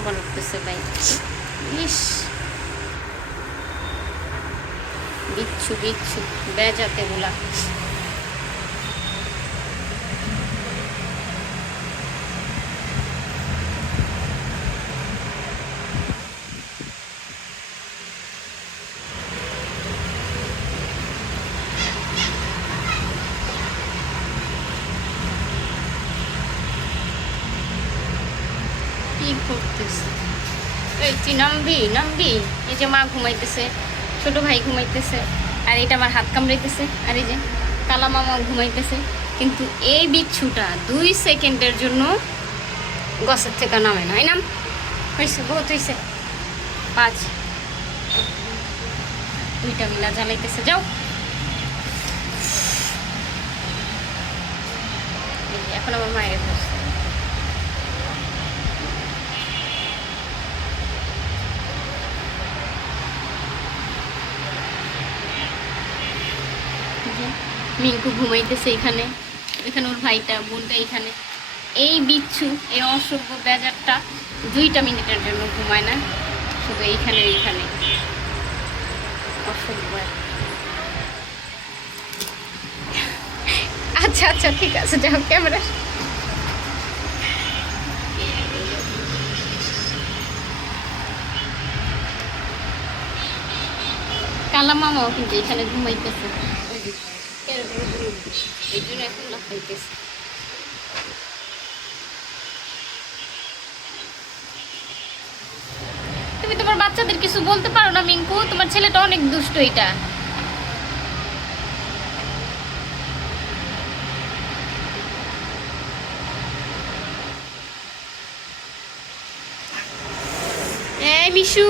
আবার উঠতেছে ভাই। ইস, বিচ্ছু বিচ্ছু বেজাতে গুলা। কি করতেছে? এই তুই নামবি নামবি? এই যে মা ঘুমাইতেছে, ছোট ভাই ঘুমাইতেছে, আর এটা আমার হাত কামড়াইতেছে, আর এই যে কালা মামাও ঘুমাইতেছে। কিন্তু এই বিচ্ছুটা 2 সেকেন্ডের জন্য গছের থেকে নামে না। নাম হয়েছে, বহুত হয়েছে। 5 2টা মিলা জ্বালাইতেছে। যাও, এখন আমার মায়ের ধরছে। মিঙ্কু ঘুমাইতেছে এখানে, এখানে ওর ভাইটা বোনটা এখানে। এই বিচ্ছু, এই অসভ্য বেজারটা 2টা মিনিটের জন্য ঘুমায় না, শুধু এইখানে এইখানে। অসভ্য। আচ্ছা আচ্ছা ঠিক আছে, যাও ক্যামেরা। কালা মামাও কিন্তু এখানে ঘুমাইতেছে, এই জন্য এখন লাফাইতেছে। তুমি তোমার বাচ্চাদের কিছু বলতে পারো না মিঙ্কু? তোমার ছেলেটা অনেক দুষ্ট। এটা এই মিশু।